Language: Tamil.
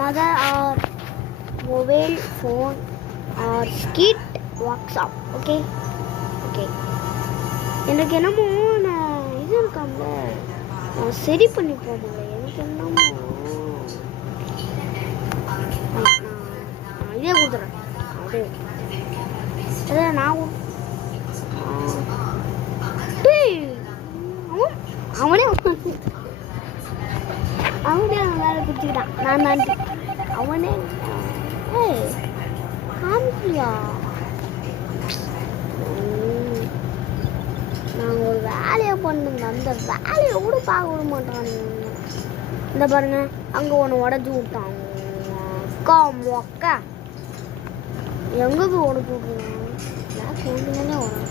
mother or mobile phone or skit works out. Okay. எனக்கு என்னமோ நான் இது இருக்காமல சரி பண்ணி போகல. எனக்கு என்னமோ இதே கொடுத்துறேன். அதே நான் அவனே அவன் வேலை பிடிச்சிக்கிட்டான். நான் தான் அவனே காமிக்கியா. நாங்கள் ஒரு வேலையை பண்ணுங்க, அந்த வேலையை கூட பார்க்க விட மாட்டானுங்க. இந்த பாருங்க, அங்கே ஒன்று உடச்சி விட்டான். அக்கா மொக்கா எங்கே போய் உடச்சி விட்ருங்க. நான் கொண்டுதானே வரும்.